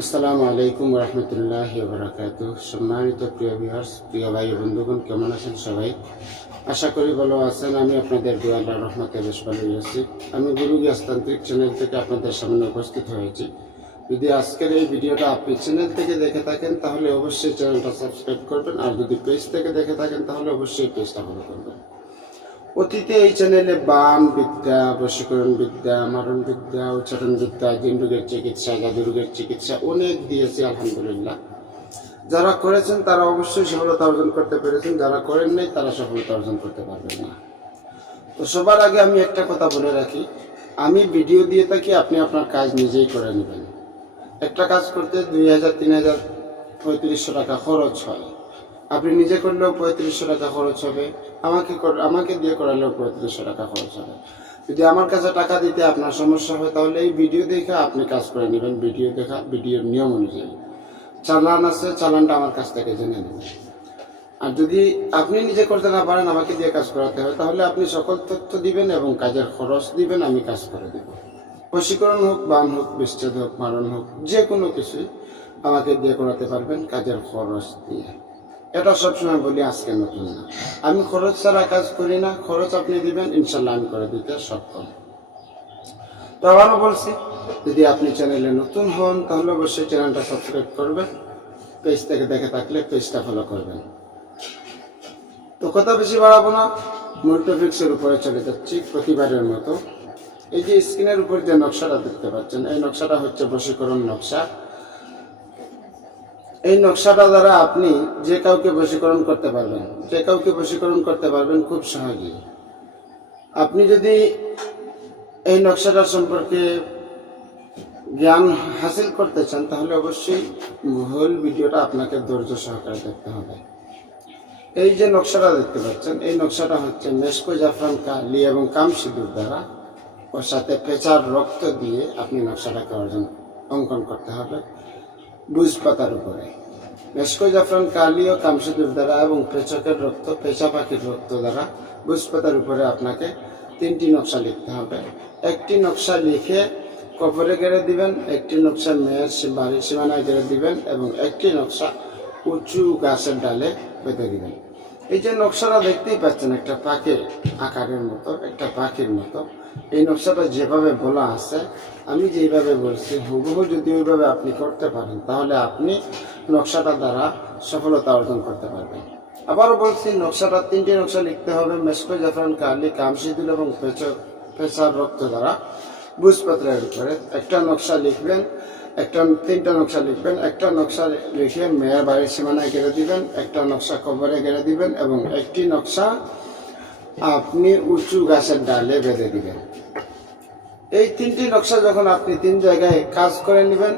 আসসালামু আলাইকুম রহমতুল্লাহ বারাকাত সম্মানিত প্রিয় বিহার্স প্রিয় ভাই বন্ধুগণ, কেমন আছেন সবাই? আশা করি ভালো আছেন। আমি আপনাদের দুয়াল্লাহ রহমতে বেশ ভালোই আছি। আমি গুরু গ্যাসতান্ত্রিক চ্যানেল থেকে আপনাদের সামনে উপস্থিত হয়েছি। যদি আজকের এই ভিডিওটা আপনি চ্যানেল থেকে দেখে থাকেন, তাহলে অবশ্যই চ্যানেলটা সাবস্ক্রাইব করবেন। আর যদি পেজ থেকে দেখে থাকেন, তাহলে অবশ্যই পেজটা ফলো করবেন। অতীতে এই চ্যানেলে বাম বিদ্যা বশীকরণ বিদ্যা, মারণ বিদ্যা উচ্চারণ বিদ্যা জিন রোগের চিকিৎসা জাদু রোগের চিকিৎসা অনেক দিয়েছি, আলহামদুলিল্লাহ। যারা করেছেন তারা অবশ্যই সফলতা অর্জন করতে পেরেছেন, যারা করেন নাই তারা সফলতা অর্জন করতে পারবেন না। তো সবার আগে আমি একটা কথা বলে রাখি, আমি ভিডিও দিয়ে থাকি, আপনি আপনার কাজ নিজেই করে নেবেন। একটা কাজ করতে দুই হাজার, তিন হাজার পঁয়ত্রিশশো টাকা খরচ হয়। আপনি নিজে করলেও পঁয়ত্রিশশো টাকা খরচ হবে। আমাকে আমাকে দিয়ে করালেও পঁয়ত্রিশশো টাকা খরচ হবে। যদি আমার কাছে টাকা দিতে আপনার সমস্যা হয়, তাহলে এই ভিডিও দেখে আপনি কাজ করে নেবেন। ভিডিও দেখা, ভিডিওর নিয়ম অনুযায়ী। চালান আছে, চালানটা আমার কাছ থেকে জেনে নেবেন। আর যদি আপনি নিজে করতে না পারেন, আমাকে দিয়ে কাজ করাতে হয়, তাহলে আপনি সকল তথ্য দিবেন এবং কাজের খরচ দিবেন, আমি কাজ করে দেব। বশীকরণ হোক, বান হোক, বিচ্ছেদ হোক, মারণ হোক, যে কোনো কিছুই আমাকে দিয়ে করাতে পারবেন কাজের খরচ দিয়ে। এটা সবসময় বলি, আজকে নতুন না। আমি খরচ ছাড়া কাজ করি না, খরচ আপনি দিবেন, ইনশাল্লাহ আমি করে দিতে সক্ষম। তো আবারও বলছি, যদি আপনি চ্যানেলে নতুন হন, তাহলে অবশ্যই চ্যানেলটা সাবস্ক্রাইব করবেন পেজ থেকে দেখে থাকলে পেজটা ফলো করবেন। তো কথা বেশি বাড়াবো না, মূল টপিক্সের উপরে চলে যাচ্ছি, প্রতিবারের মতো। এই যে স্ক্রিনের উপর যে নকশাটা দেখতে পাচ্ছেন, এই নকশাটা হচ্ছে বশীকরণ নকশা। এই নকশাটা দ্বারা আপনি যে কাউকে বশীকরণ করতে পারবেন, যে কাউকে বশীকরণ করতে পারবেন খুব সহজেই। আপনি যদি এই নকশাটা সম্পর্কে জ্ঞান হাসিল করতে চান, তাহলে অবশ্যই মূল ভিডিওটা আপনাকে ধৈর্য সহকারে দেখতে হবে। এই যে নকশাটা দেখতে পাচ্ছেন, এই নকশাটা হচ্ছে মেসকো জাফরান কালি এবং কাম সিঁদুর দ্বারা ওর সাথে পেঁচার রক্ত দিয়ে আপনি নকশাটাকে অর্জন অঙ্কন করতে হবে। বুঝ পাতার উপরে। মেসকো জাফরান কালি ও কামসিদুর দ্বারা এবং পেচকের রক্ত, পেঁচা পাখির রক্ত দ্বারা বুঝ পাতার উপরে আপনাকে তিনটি নকশা লিখতে হবে। একটি নকশা লিখে কপরে গেড়ে দিবেন, একটি নকশা মেয়ের বাড়ির সীমানায় গেড়ে দিবেন এবং একটি নকশা উঁচু গাছের ডালে বেঁধে দিবেন। এই যে নকশাটা দেখতেই পাচ্ছেন, একটা পাখির আকারের মতো, একটা পাখির মতো। এই নকশাটা যেভাবে বলা আছে, আমি যেভাবে বলছি, হুবহু যদি ওইভাবে আপনি করতে পারেন, তাহলে আপনি নকশাটা দ্বারা সফলতা অর্জন করতে পারবেন। আবারও বলছি, নকশাটা তিনটি নকশা লিখতে হবে মেসকো জাফরান কালি কামসিদুল এবং পেঁচার রক্ত দ্বারা বুঝপত্রের উপরে। একটা নকশা লিখবেন, একটা, তিনটা নকশা লিখবেন, একটা নকশা লিখে মেয়ের বাড়ির সীমানায় গেড়ে দিবেন, একটা নকশা কবরে গেড়ে দিবেন এবং একটি নকশা আপনি উঁচু গাছের ডালে বেঁধে দিবেন। এই তিনটি নকশা যখন আপনি তিন জায়গায় কাজ করে নেবেন,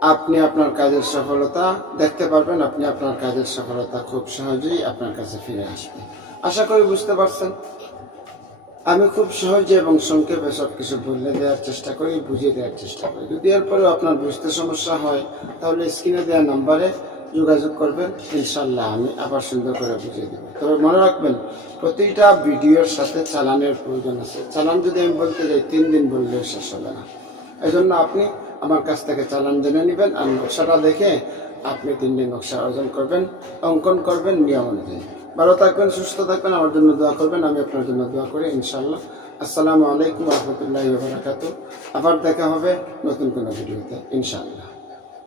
আপনি আপনার কাজের সফলতা দেখতে পারবেন, আপনি আপনার কাজের সফলতা খুব সহজেই আপনার কাছে ফিরে আসবে। আশা করি বুঝতে পারছেন। আমি খুব সহজে এবং সংক্ষেপে সব কিছু বলে দেওয়ার চেষ্টা করি, বুঝিয়ে দেওয়ার চেষ্টা করি। যদি এরপরেও আপনার বুঝতে সমস্যা হয়, তাহলে স্ক্রিনে দেওয়া নাম্বারে যোগাযোগ করবেন, ইনশাল্লাহ আমি আবার সুন্দর করে বুঝিয়ে দেবো। তবে মনে রাখবেন, প্রতিটা ভিডিওর সাথে চালানের প্রয়োজন আছে। চালান যদি আমি বলতে যাই, তিন দিন বললে শেষ হবে না। এই জন্য আপনি আমার কাছ থেকে চালান জেনে নেবেন আর নকশাটা দেখে আপনি তিন দিন নকশা অর্জন করবেন, অঙ্কন করবেন, নিয়ম অনুযায়ী। ভালো থাকবেন, সুস্থ থাকবেন, আমার জন্য দোয়া করবেন, আমি আপনার জন্য দোয়া করি, ইনশাল্লাহ। আসসালামু আলাইকুম রহমতুল্লাহ বারাকাতু আবার দেখা হবে নতুন কোনো ভিডিওতে ইনশাআল্লাহ